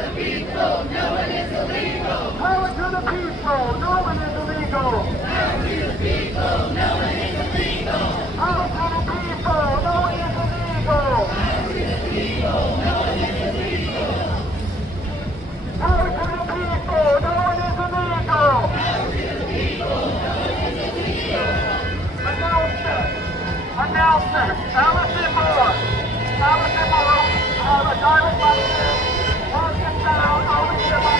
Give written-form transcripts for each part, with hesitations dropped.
Power to the people, no one is illegal. Power to the people, no one is illegal. Power to the people, no one is illegal. Power to the people, no one is illegal. Announcement, Allison Moore. Allison Moore, a direct license, working down over here by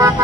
But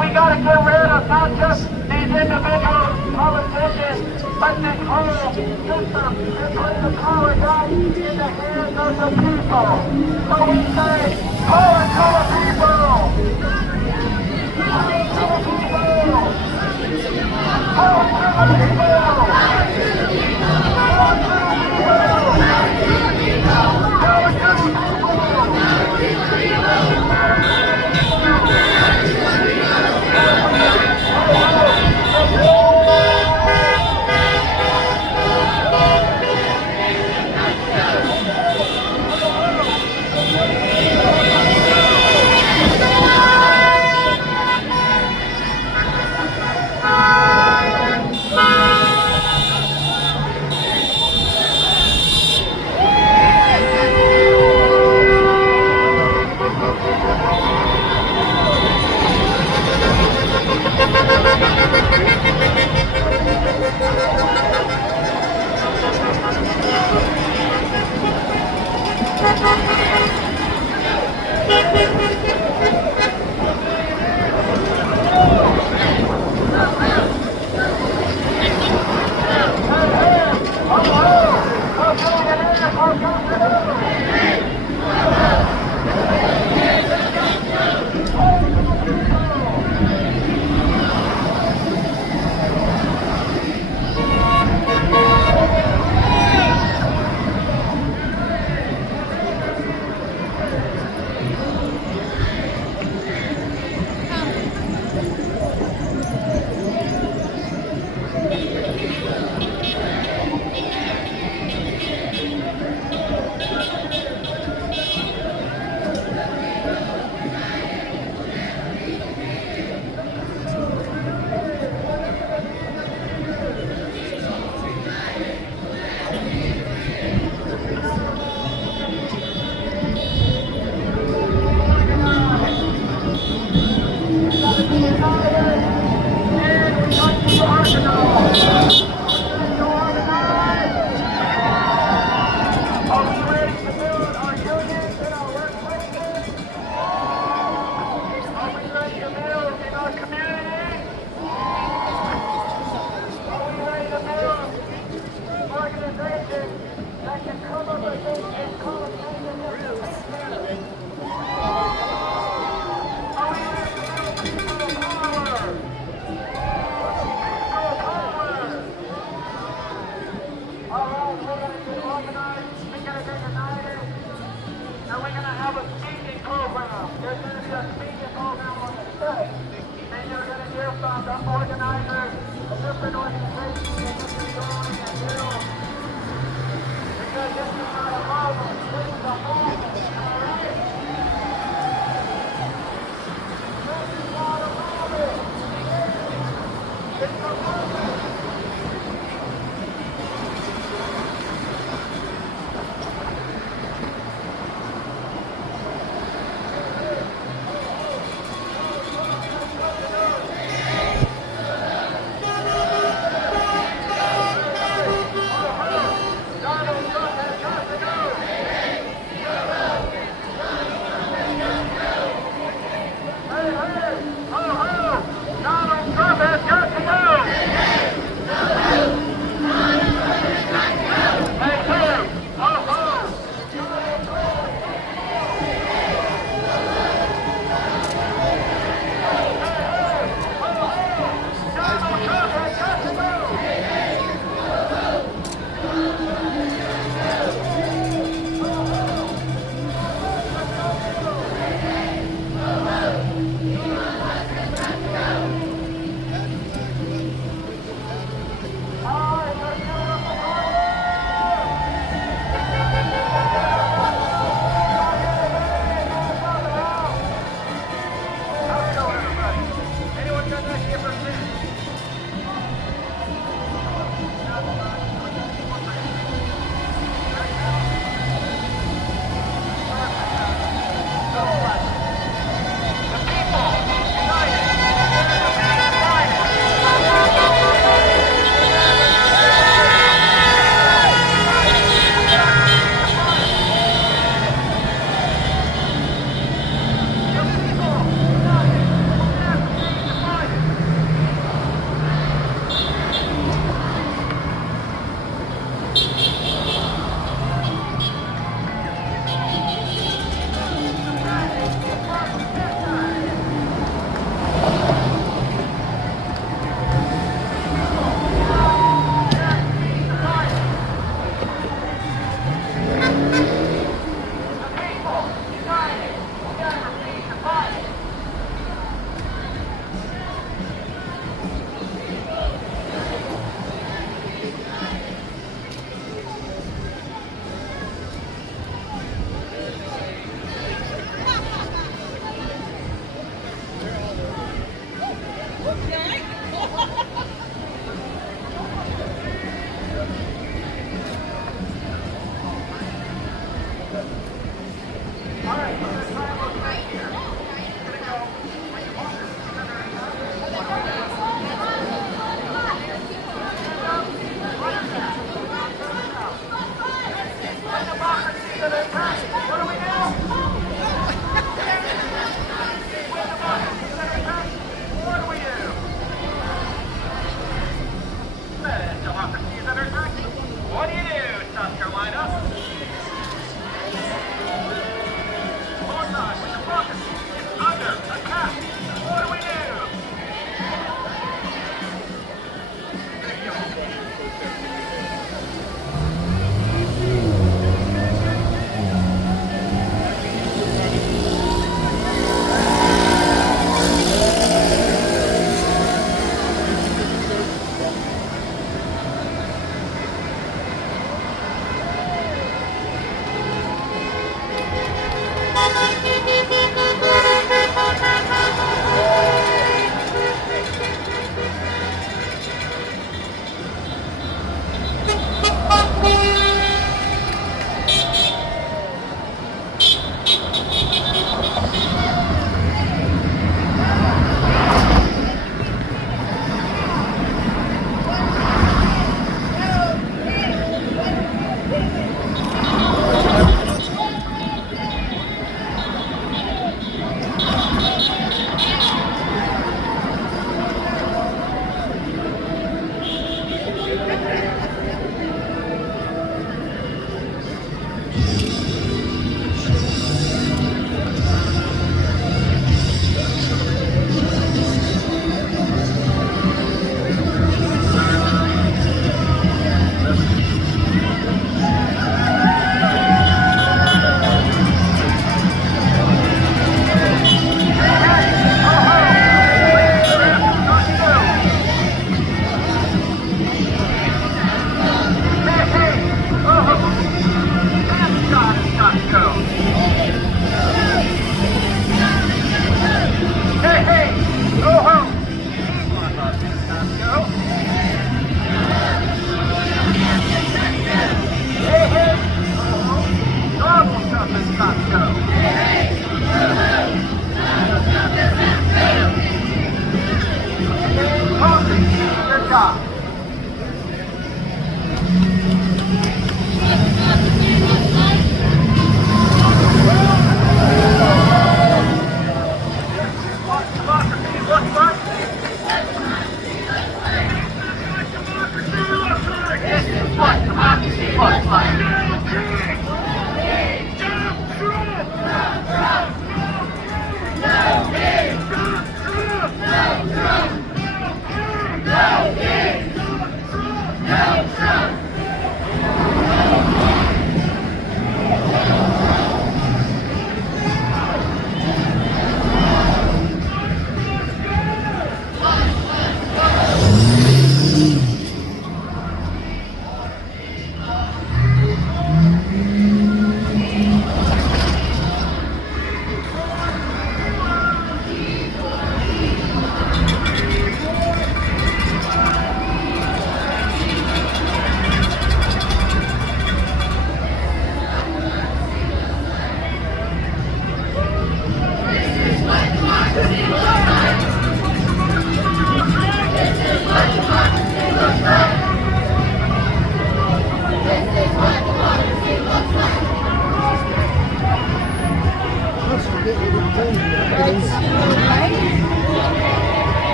we got to get rid of not just these individual politicians, but this whole system and put the power back in the hands of the people. So we say, power to the people! Power to the people! Power to the people! Power to the people! Power to the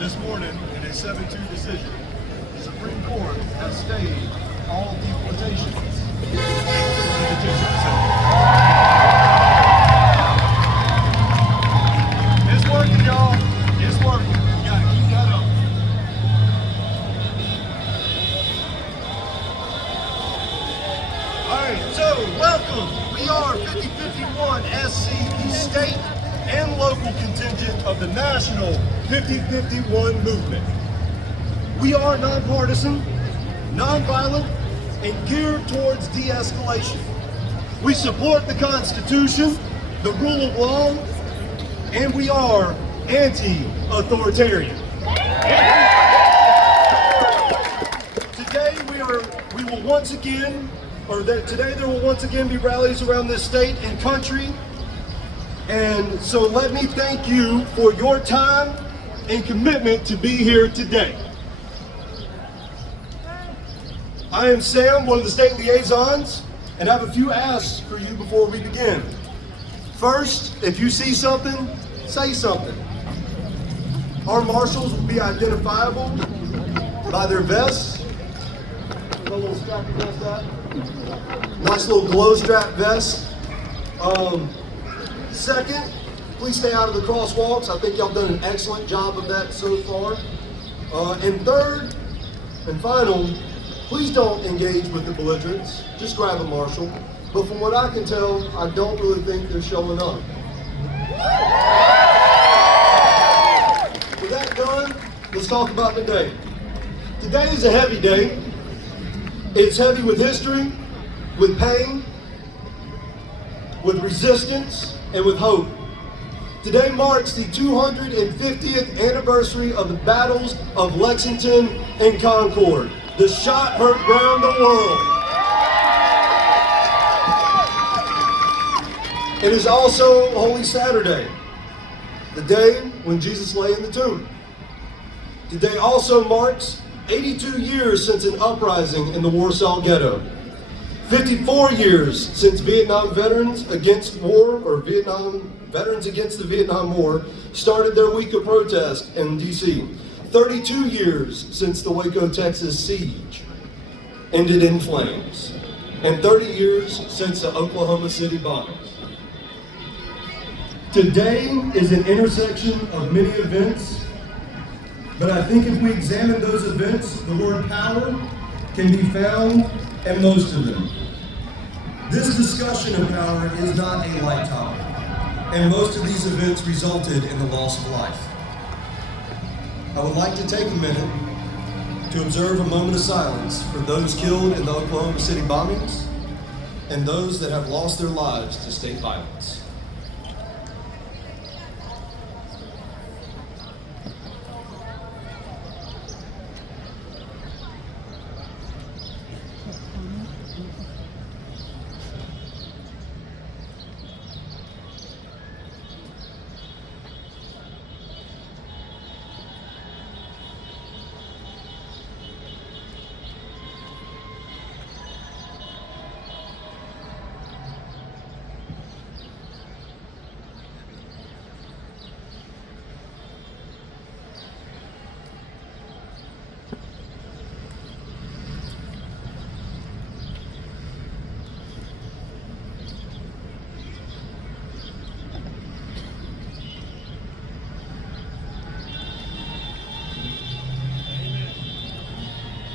This morning, in a 7-2 decision, the Supreme Court has stayed all deportations. right, so welcome. We are 5051 SC, the state and local contingent of the national 5051 movement. We are nonpartisan, nonviolent, and geared towards de-escalation. We support the Constitution, the rule of law, and we are anti-authoritarian. Today there will once again be rallies around this state and country. And so let me thank you for your time and commitment to be here today. I am Sam, one of the state liaisons, and I have a few asks for you before we begin. First, if you see something, say something. Our marshals will be identifiable by their vests. A little strappy vest that. Nice little glow strap vest. Second, please stay out of the crosswalks. I think y'all done an excellent job of that so far. And third and final, please don't engage with the belligerents. Just grab a marshal. But from what I can tell, I don't really think they're showing up. With that done, let's talk about the day. Today is a heavy day. It's heavy with history, with pain, with resistance, and with hope. Today marks the 250th anniversary of the battles of Lexington and Concord. The shot heard round the world. It is also Holy Saturday, the day when Jesus lay in the tomb. Today also marks 82 years since an uprising in the Warsaw Ghetto. 54 years since Vietnam veterans against the Vietnam War started their week of protest in D.C. 32 years since the Waco, Texas siege ended in flames. And 30 years since the Oklahoma City bombings. Today is an intersection of many events, but I think if we examine those events, the word power can be found in most of them. This discussion of power is not a light topic, and most of these events resulted in the loss of life. I would like to take a minute to observe a moment of silence for those killed in the Oklahoma City bombings and those that have lost their lives to state violence.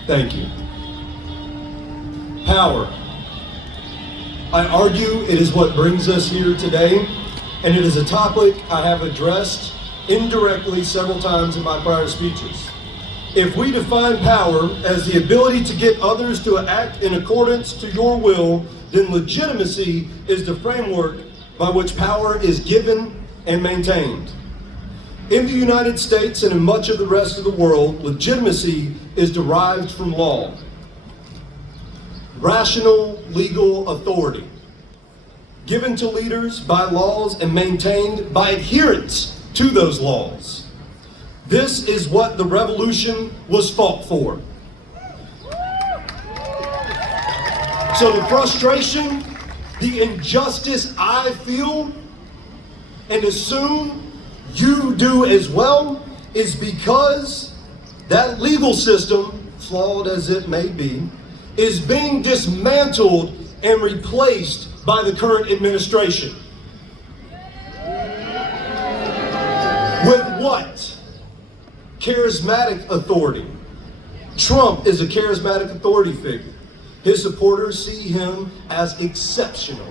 Thank you. Power. I argue it is what brings us here today, and it is a topic I have addressed indirectly several times in my prior speeches. If we define power as the ability to get others to act in accordance to your will, then legitimacy is the framework by which power is given and maintained. In the United States and in much of the rest of the world, legitimacy is derived from law. Rational legal authority, given to leaders by laws and maintained by adherence to those laws. This is what the revolution was fought for. So the frustration, the injustice I feel and assume you do as well is because that legal system, flawed as it may be, is being dismantled and replaced by the current administration. With what? Charismatic authority. Trump is a charismatic authority figure. His supporters see him as exceptional.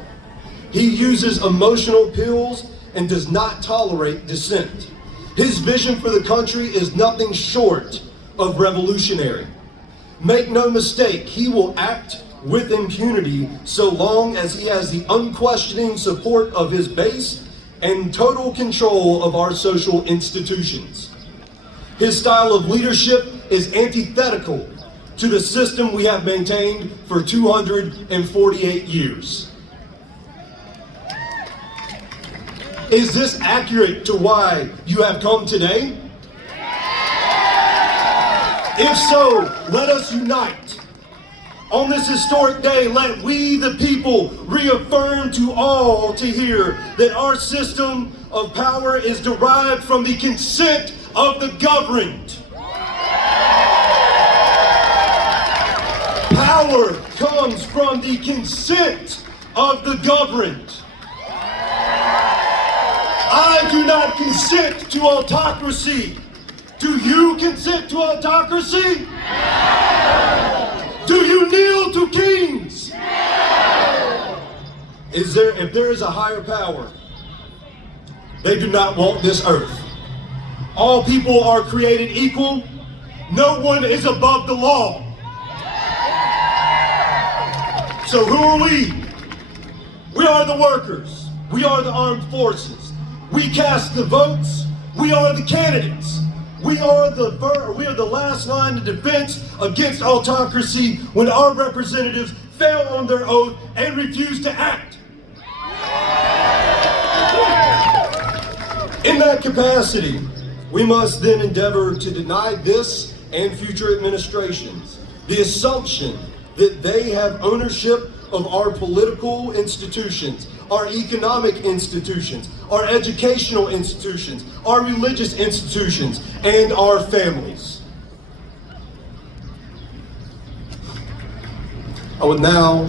He uses emotional appeals and does not tolerate dissent. His vision for the country is nothing short of revolutionary. Make no mistake, he will act with impunity so long as he has the unquestioning support of his base and total control of our social institutions. His style of leadership is antithetical to the system we have maintained for 248 years. Is this accurate to why you have come today? If so, let us unite. On this historic day, let we, the people, reaffirm to all to hear that our system of power is derived from the consent of the governed. Power comes from the consent of the governed. I do not consent to autocracy. Do you consent to autocracy? No. Do you kneel to kings? No. If there is a higher power, they do not want this earth. All people are created equal. No one is above the law. So who are we? We are the workers. We are the armed forces. We cast the votes. We are the candidates. We are the last line of defense against autocracy when our representatives fail on their oath and refuse to act. In that capacity, we must then endeavor to deny this and future administrations the assumption that they have ownership of our political institutions, our economic institutions, our educational institutions, our religious institutions, and our families. I would now,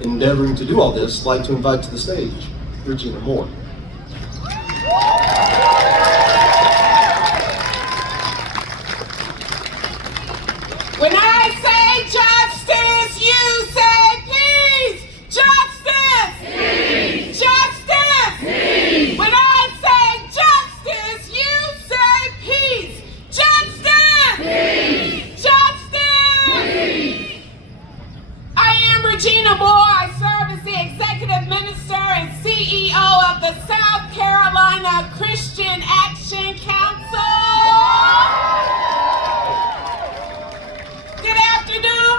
endeavoring to do all this, like to invite to the stage Regina Moore. When I say justice, you say peace. Justice! Peace. Justice! Peace. When I say justice, you say peace. Justice! Peace. Justice! Peace. I am Regina Moore. I serve as the Executive Minister and CEO of the South Carolina Christian Action Council.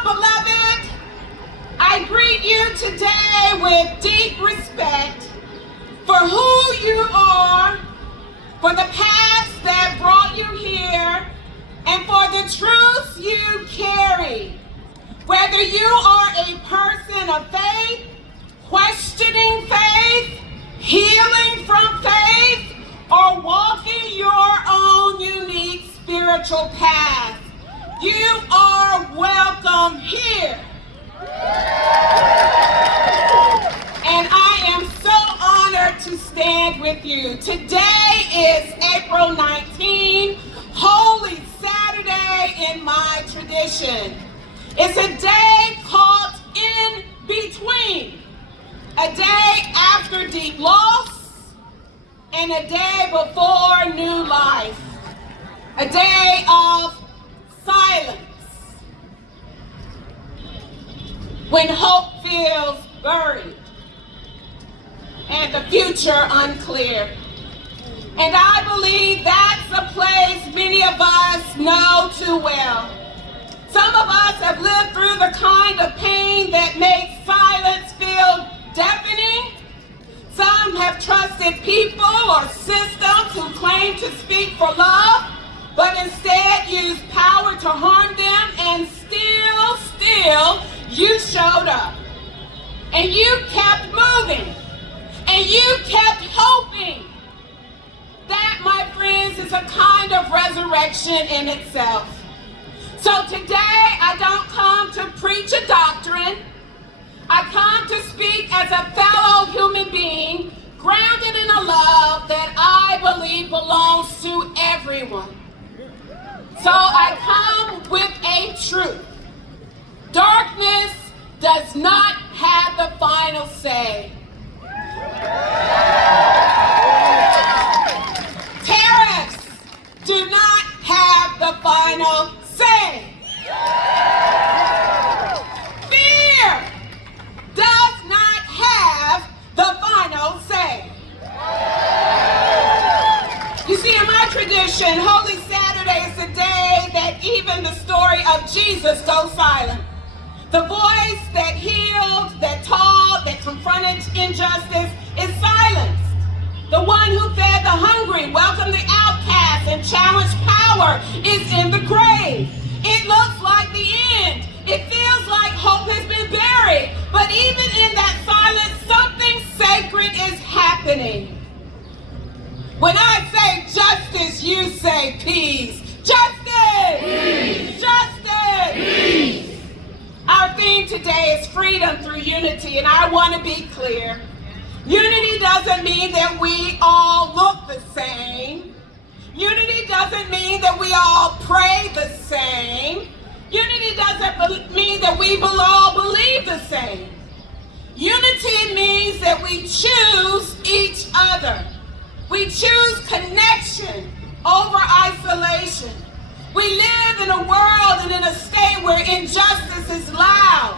Beloved, I greet you today with deep respect for who you are, for the paths that brought you here, and for the truths you carry. Whether you are a person of faith, questioning faith, healing from faith, or walking your own unique spiritual path, you are welcome here. And I am so honored to stand with you. Today is April 19, Holy Saturday in my tradition. It's a day called In Between, a day after deep loss and a day before new life, a day of silence, when hope feels buried and the future unclear. And I believe that's a place many of us know too well. Some of us have lived through the kind of pain that makes silence feel deafening. Some have trusted people or systems who claim to speak for love, but instead use power to harm them, and still, you showed up. And you kept moving. And you kept hoping. That, my friends, is a kind of resurrection in itself. So today, I don't come to preach a doctrine. I come to speak as a fellow human being, grounded in a love that I believe belongs to everyone. So I come with a truth. Darkness does not have the final say. Tariffs do not have the final say. Fear does not have the final say. You see, in my tradition, Holy Saturday is the day that even the story of Jesus goes silent. The voice that healed, that taught, that confronted injustice is silenced. The one who fed the hungry, welcomed the outcast, and challenged power is in the grave. It looks like the end. It feels like hope has been buried. But even in that silence, something sacred is happening. When I say justice, you say peace. Justice! Peace. Justice! Peace. Our theme today is freedom through unity, and I want to be clear. Unity doesn't mean that we all look the same. Unity doesn't mean that we all pray the same. Unity doesn't mean that we all believe the same. Unity means that we choose each other. We choose connection over isolation. We live in a world and in a state where injustice is loud,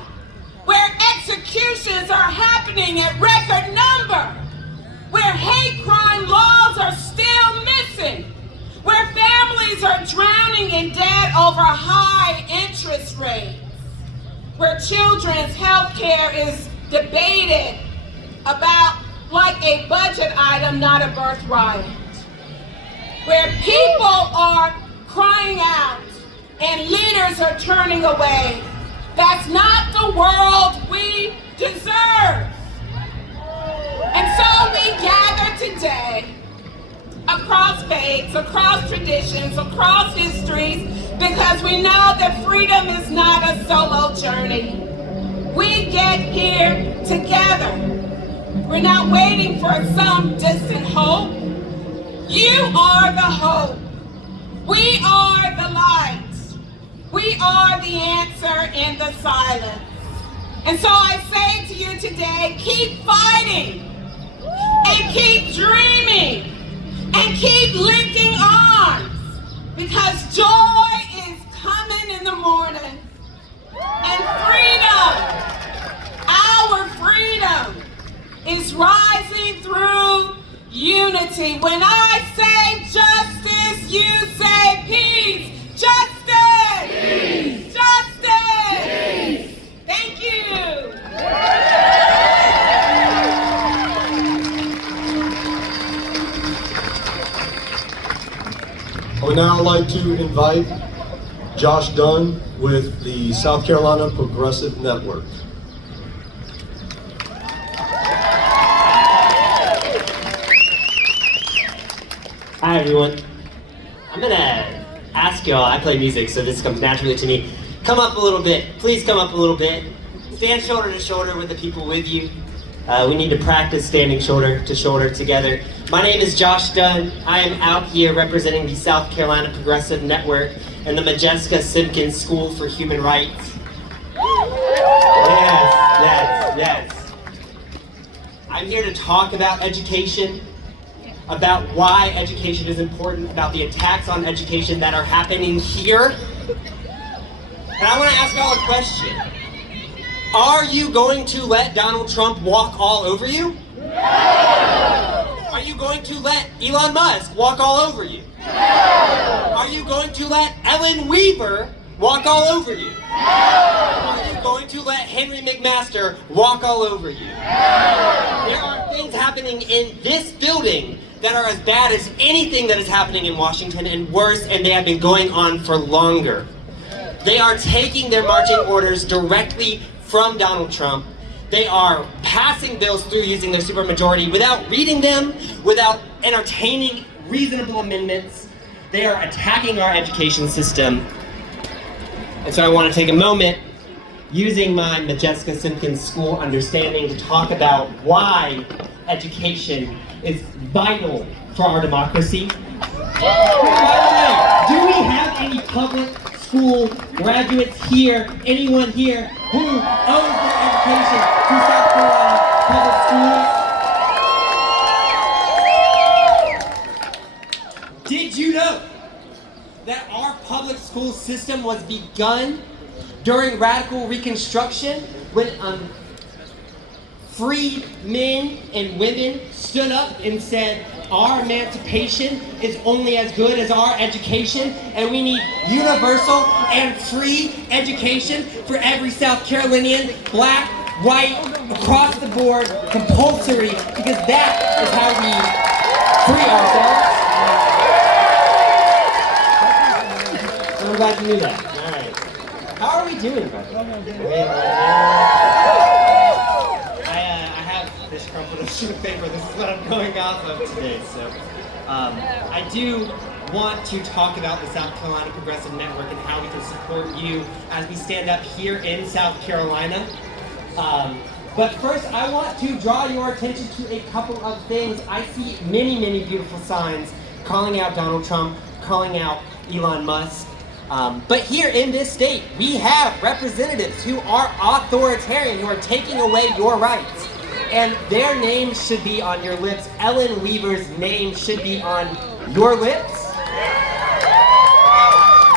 where executions are happening at record number, where hate crime laws are still missing, where families are drowning in debt over high interest rates, where children's health care is debated about like a budget item, not a birthright, where people are crying out and leaders are turning away. That's not the world we deserve. And so we gather today across faiths, across traditions, across histories, because we know that freedom is not a solo journey. We get here together. We're not waiting for some distant hope. You are the hope. We are the light. We are the answer in the silence. And so I say to you today, keep fighting and keep dreaming and keep linking arms, because joy is coming in the morning. And freedom, our freedom, is rising through unity. When I say justice, you say peace. Justice! Peace. Justice! Peace. Thank you. I would now like to invite Josh Dunn with the South Carolina Progressive Network. Hi everyone. I'm gonna ask y'all, I play music so this comes naturally to me. Come up a little bit, please come up a little bit. Stand shoulder to shoulder with the people with you. We need to practice standing shoulder to shoulder together. My name is Josh Dunn. I am out here representing the South Carolina Progressive Network and the Majeska Simpkins School for Human Rights. Yes. I'm here to talk about education, about why education is important, about the attacks on education that are happening here. And I want to ask y'all a question. Are you going to let Donald Trump walk all over you? No! Are you going to let Elon Musk walk all over you? No! Are you going to let Ellen Weaver walk all over you? No! Are you going to let Henry McMaster walk all over you? No! There are things happening in this building that are as bad as anything that is happening in Washington, and worse, and they have been going on for longer. They are taking their marching orders directly from Donald Trump. They are passing bills through using their supermajority without reading them, without entertaining reasonable amendments. They are attacking our education system. And so I want to take a moment, using my Majeska Simpkins School understanding, to talk about why education is vital for our democracy. By the way, do we have any public school graduates here, anyone here who owes their education to South Carolina public schools. Did you know that our public school system was begun during radical Reconstruction when freed men and women stood up and said, our emancipation is only as good as our education, and we need universal and free education for every South Carolinian, black, white, across the board, compulsory, because that is how we free ourselves. So I'm glad you knew that. All right. How are we doing, by the way? I have this crumpled sheet of paper. This is what I'm going off of today. So I do want to talk about the South Carolina Progressive Network and how we can support you as we stand up here in South Carolina. But first, I want to draw your attention to a couple of things. I see many, many beautiful signs calling out Donald Trump, calling out Elon Musk. But here in this state, we have representatives who are authoritarian, who are taking away your rights. And their names should be on your lips. Ellen Weaver's name should be on your lips.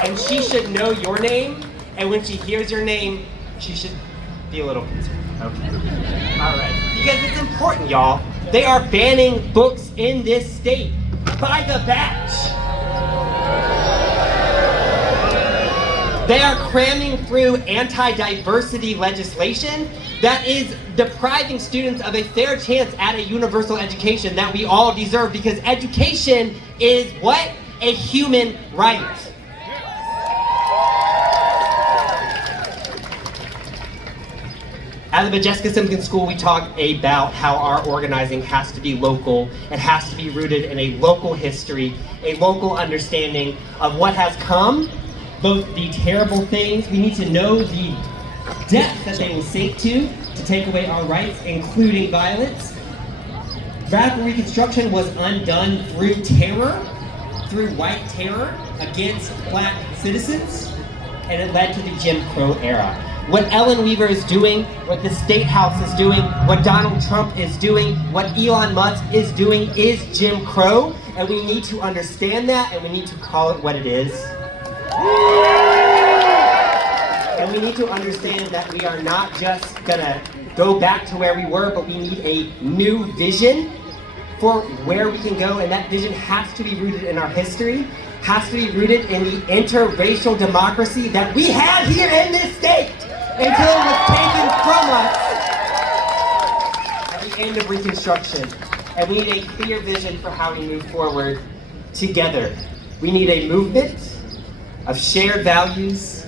And she should know your name. And when she hears your name, she should be a little concerned. Okay. All right. Because it's important, y'all. They are banning books in this state by the batch. They are cramming through anti-diversity legislation that is depriving students of a fair chance at a universal education that we all deserve, because education is what? A human right. At the Majeska Simpkins School, we talk about how our organizing has to be local. It has to be rooted in a local history, a local understanding of what has come, both the terrible things. We need to know the depth that they will sink to take away our rights, including violence. Radical Reconstruction was undone through terror, through white terror against black citizens, and it led to the Jim Crow era. What Ellen Weaver is doing, what the State House is doing, what Donald Trump is doing, what Elon Musk is doing is Jim Crow, and we need to understand that, and we need to call it what it is. And we need to understand that we are not just gonna go back to where we were, but we need a new vision for where we can go, and that vision has to be rooted in our history, has to be rooted in the interracial democracy that we had here in this state until it was taken from us at the end of Reconstruction. And we need a clear vision for how we move forward together. We need a movement of shared values,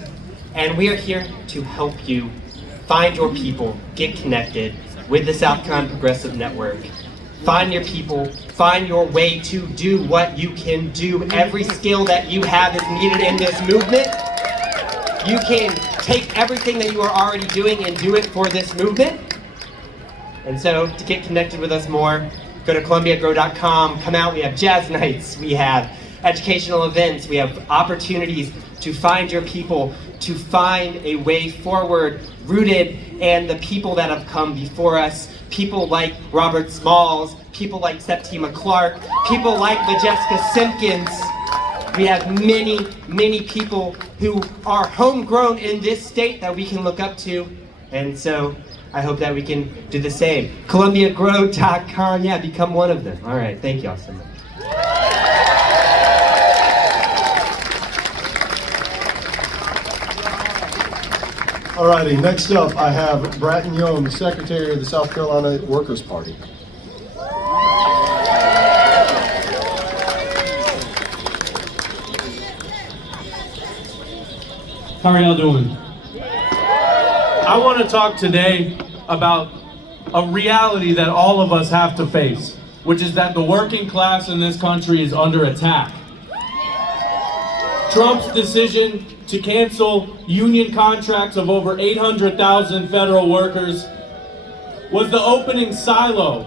and we are here to help you find your people, get connected with the South Carolina Progressive Network. Find your people, find your way to do what you can do. Every skill that you have is needed in this movement. You can take everything that you are already doing and do it for this movement. And so to get connected with us more, go to columbiagrow.com, come out, we have jazz nights, we have educational events, we have opportunities to find your people, to find a way forward rooted in the people that have come before us, people like Robert Smalls, people like Septima Clark, people like Majeska Simpkins. We have many, many people who are homegrown in this state that we can look up to, and so I hope that we can do the same. ColumbiaGrow.com, yeah, become one of them. All right, thank y'all so much. Alrighty, next up I have Bratton Young, Secretary of the South Carolina Workers' Party. How are y'all doing? I want to talk today about a reality that all of us have to face, which is that the working class in this country is under attack. Trump's decision to cancel union contracts of over 800,000 federal workers was the opening silo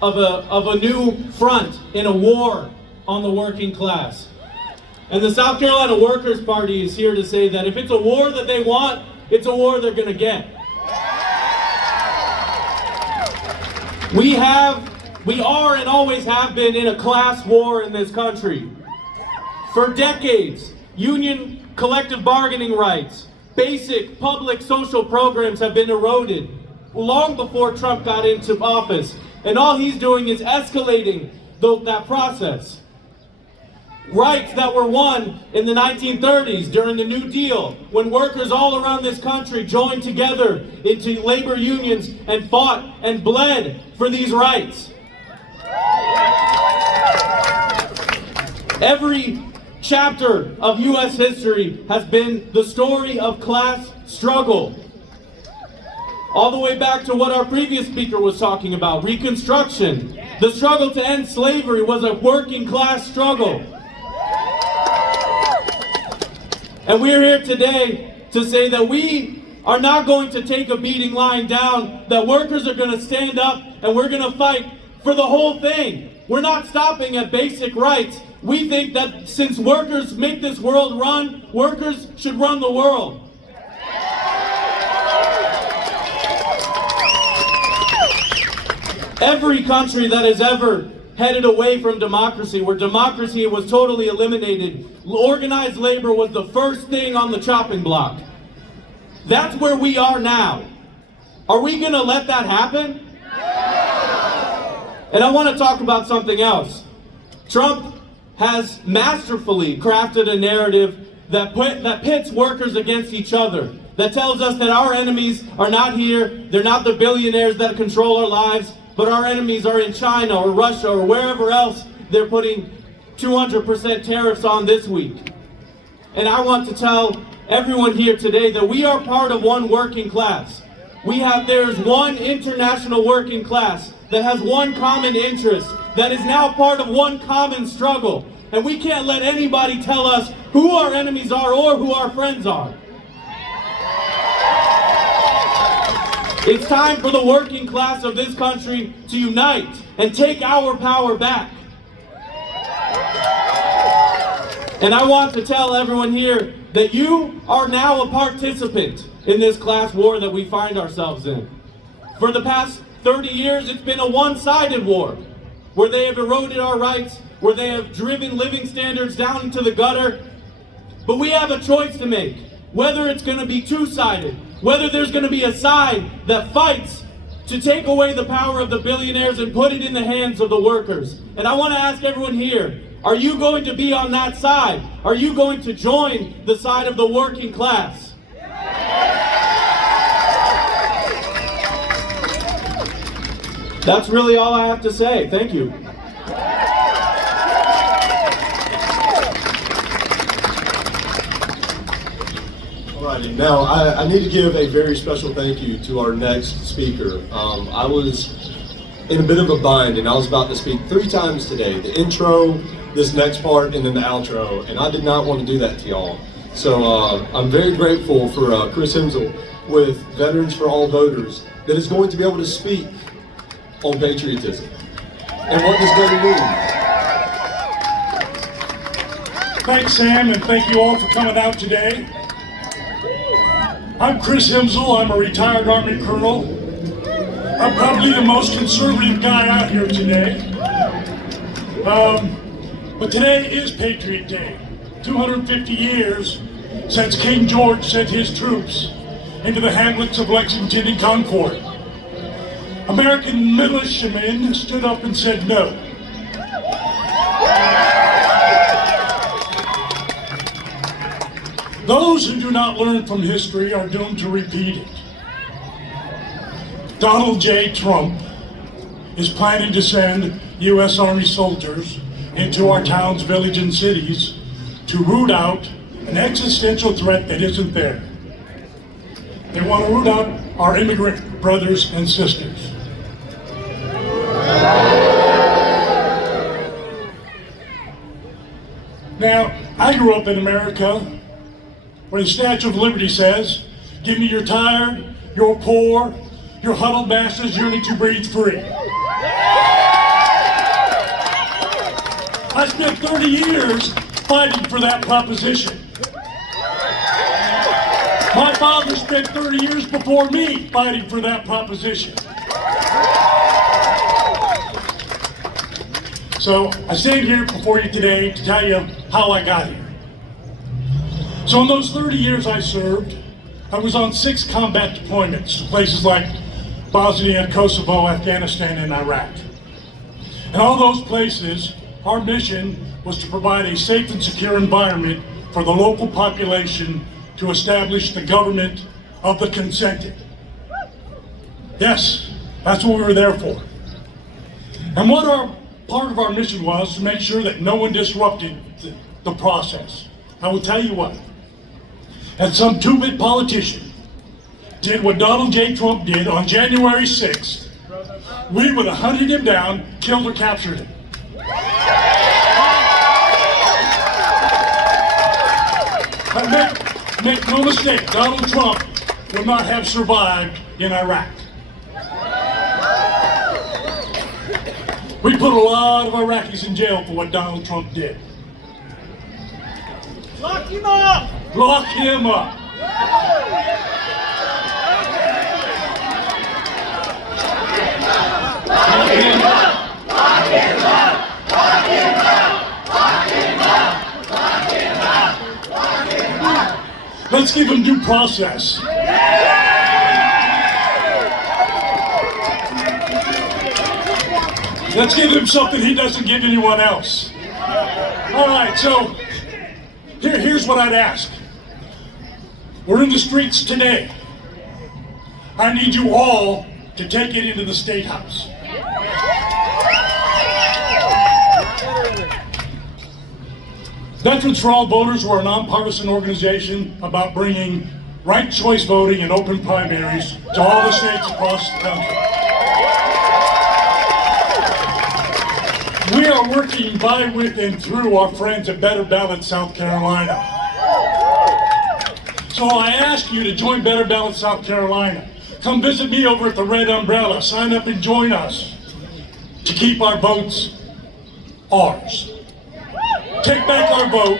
of a new front in a war on the working class. And the South Carolina Workers' Party is here to say that if it's a war that they want, it's a war they're gonna get. We are and always have been in a class war in this country. For decades, union collective bargaining rights, basic public social programs have been eroded long before Trump got into office. And all he's doing is escalating that process. Rights that were won in the 1930s during the New Deal, when workers all around this country joined together into labor unions and fought and bled for these rights. Every chapter of U.S. history has been the story of class struggle. All the way back to what our previous speaker was talking about, Reconstruction. The struggle to end slavery was a working class struggle. And we're here today to say that we are not going to take a beating lying down, that workers are going to stand up and we're going to fight for the whole thing. We're not stopping at basic rights. We think that since workers make this world run, workers should run the world. Every country that has ever headed away from democracy, where democracy was totally eliminated, organized labor was the first thing on the chopping block. That's where we are now. Are we going to let that happen? And I want to talk about something else. Trump has masterfully crafted a narrative that pits workers against each other, that tells us that our enemies are not here, they're not the billionaires that control our lives, but our enemies are in China or Russia or wherever else they're putting 200% tariffs on this week. And I want to tell everyone here today that we are part of one working class. There's one international working class that has one common interest, that is now part of one common struggle. And we can't let anybody tell us who our enemies are or who our friends are. It's time for the working class of this country to unite and take our power back. And I want to tell everyone here that you are now a participant in this class war that we find ourselves in. For the past 30 years, it's been a one-sided war, where they have eroded our rights, where they have driven living standards down into the gutter. But we have a choice to make, whether it's going to be two-sided, whether there's going to be a side that fights to take away the power of the billionaires and put it in the hands of the workers. And I want to ask everyone here, are you going to be on that side? Are you going to join the side of the working class? That's really all I have to say. Thank you. Alrighty, now I need to give a very special thank you to our next speaker. I was in a bit of a bind and I was about to speak 3 times today. The intro, this next part, and then the outro, and I did not want to do that to y'all. So I'm very grateful for Chris Hemsel with Veterans for All Voters that is going to be able to speak on patriotism and what this really means. Thanks, Sam, and thank you all for coming out today. I'm Chris Hemsel. I'm a retired Army colonel. I'm probably the most conservative guy out here today. But today is Patriot Day. 250 years since King George sent his troops into the hamlets of Lexington and Concord. American militiamen stood up and said no. Those who do not learn from history are doomed to repeat it. Donald J. Trump is planning to send U.S. Army soldiers into our towns, villages, and cities to root out an existential threat that isn't there. They want to root out our immigrant brothers and sisters. Now, I grew up in America where the Statue of Liberty says, "Give me your tired, your poor, your huddled masses yearning to breathe free." I spent 30 years fighting for that proposition. My father spent 30 years before me fighting for that proposition. So I stand here before you today to tell you how I got here. So in those 30 years I served, I was on 6 combat deployments to places like Bosnia, Kosovo, Afghanistan, and Iraq. In all those places, our mission was to provide a safe and secure environment for the local population to establish the government of the consented. Yes, that's what we were there for. And what part of our mission was to make sure that no one disrupted the process. I will tell you what, and some two-bit politician did what Donald J. Trump did on January 6th, we would have hunted him down, killed or captured him. But make no mistake, Donald Trump would not have survived in Iraq. We put a lot of Iraqis in jail for what Donald Trump did. Lock him up! Lock him up. Let's give him due process. Let's give him something he doesn't give anyone else. All right, so here's what I'd ask. We're in the streets today. I need you all to take it into the State House. Veterans for All Voters were a nonpartisan organization about bringing ranked choice voting and open primaries to all the states across the country. We are working by, with, and through our friends at Better Ballot South Carolina. So I ask you to join Better Ballot South Carolina. Come visit me over at the Red Umbrella. Sign up and join us to keep our votes ours. Take back our vote.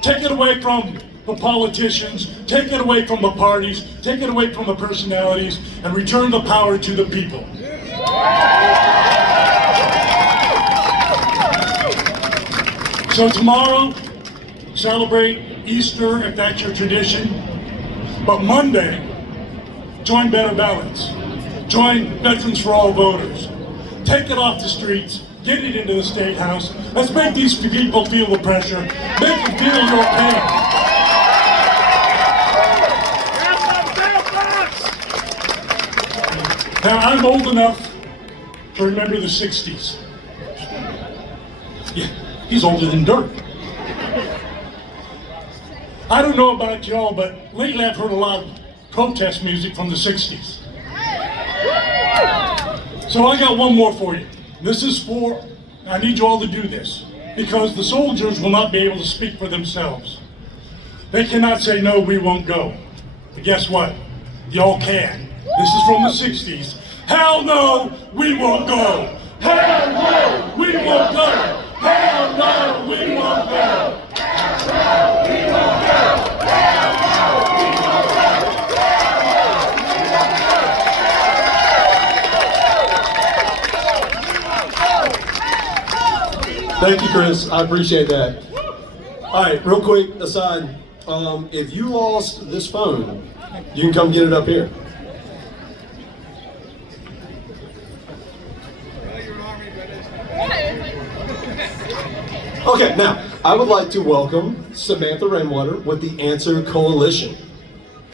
Take it away from the politicians. Take it away from the parties. Take it away from the personalities and return the power to the people. So tomorrow, celebrate Easter if that's your tradition. But Monday, join Better Ballots. Join Veterans for All Voters. Take it off the streets. Get it into the State House. Let's make these people feel the pressure. Make them feel your pain. Now, I'm old enough to remember the 60s. Yeah, he's older than dirt. I don't know about y'all, but lately I've heard a lot of protest music from the 60s. So I got one more for you. This is for, I need you all to do this, because the soldiers will not be able to speak for themselves. They cannot say, no, we won't go. But guess what? Y'all can. This is from the 60s. Hell no, we won't go. Hell no, we won't go. Hell no, we won't go. Hell no, we won't go. Hell no, we won't go. Thank you, Chris. I appreciate that. All right, real quick aside. If you lost this phone, you can come get it up here. Okay, now, I would like to welcome Samantha Rainwater with the Answer Coalition.